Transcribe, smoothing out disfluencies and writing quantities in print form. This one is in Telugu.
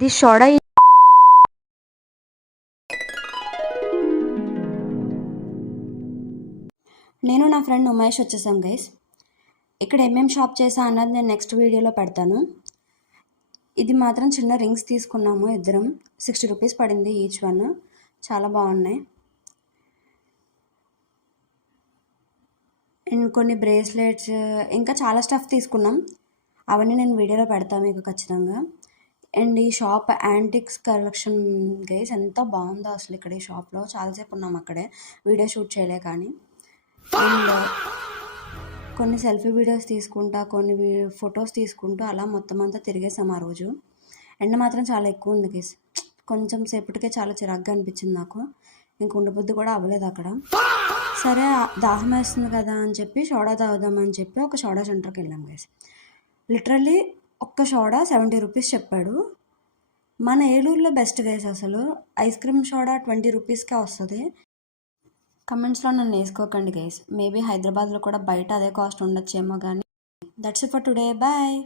This soda is నేను నా ఫ్రెండ్ ఉమేష్ వచ్చేసాం గైస్. ఇక్కడ ఏమేం షాప్ చేసా అన్నది నేను నెక్స్ట్ వీడియోలో పెడతాను. ఇది మాత్రం చిన్న రింగ్స్ తీసుకున్నాము ఇద్దరం. 60 రూపీస్ పడింది ఈచ్ వన్. చాలా బాగున్నాయి. అండ్ కొన్ని బ్రేస్లెట్స్ ఇంకా చాలా స్టఫ్ తీసుకున్నాం. అవన్నీ నేను వీడియోలో పెడతాను మీకు ఖచ్చితంగా. అండ్ ఈ షాప్ యాంటిక్స్ కలెక్షన్ గైస్, ఎంత బాగుందో అసలు. ఇక్కడ ఈ షాప్లో చాలాసేపు ఉన్నాం అక్కడే, వీడియో షూట్ చేయలే కానీ. అండ్ కొన్ని సెల్ఫీ వీడియోస్ తీసుకుంటా, కొన్ని ఫొటోస్ తీసుకుంటూ అలా మొత్తం అంతా తిరిగేసాం ఆ రోజు. ఎండ మాత్రం చాలా ఎక్కువ ఉంది గైస్. కొంచెం సేపటికే చాలా చిరాగ్గా అనిపించింది నాకు. ఇంక ఉండబుద్ధి కూడా అవ్వలేదు అక్కడ. సరే దాహం వేస్తుంది కదా అని చెప్పి సోడా తాగుదామని చెప్పి ఒక సోడా సెంటర్కి వెళ్ళాం గైస్. లిటరల్లీ ఒక్క సోడా 70 రూపీస్ చెప్పాడు. మన ఏలూరులో బెస్ట్ గైస్ అసలు. ఐస్ క్రీమ్ సోడా 20 రూపీస్కే వస్తుంది. కమెంట్స్లో నన్ను వేసుకోకండి గైస్. మేబీ హైదరాబాద్లో కూడా బయట అదే కాస్ట్ ఉండొచ్చేమో కానీ. That's it for today. Bye.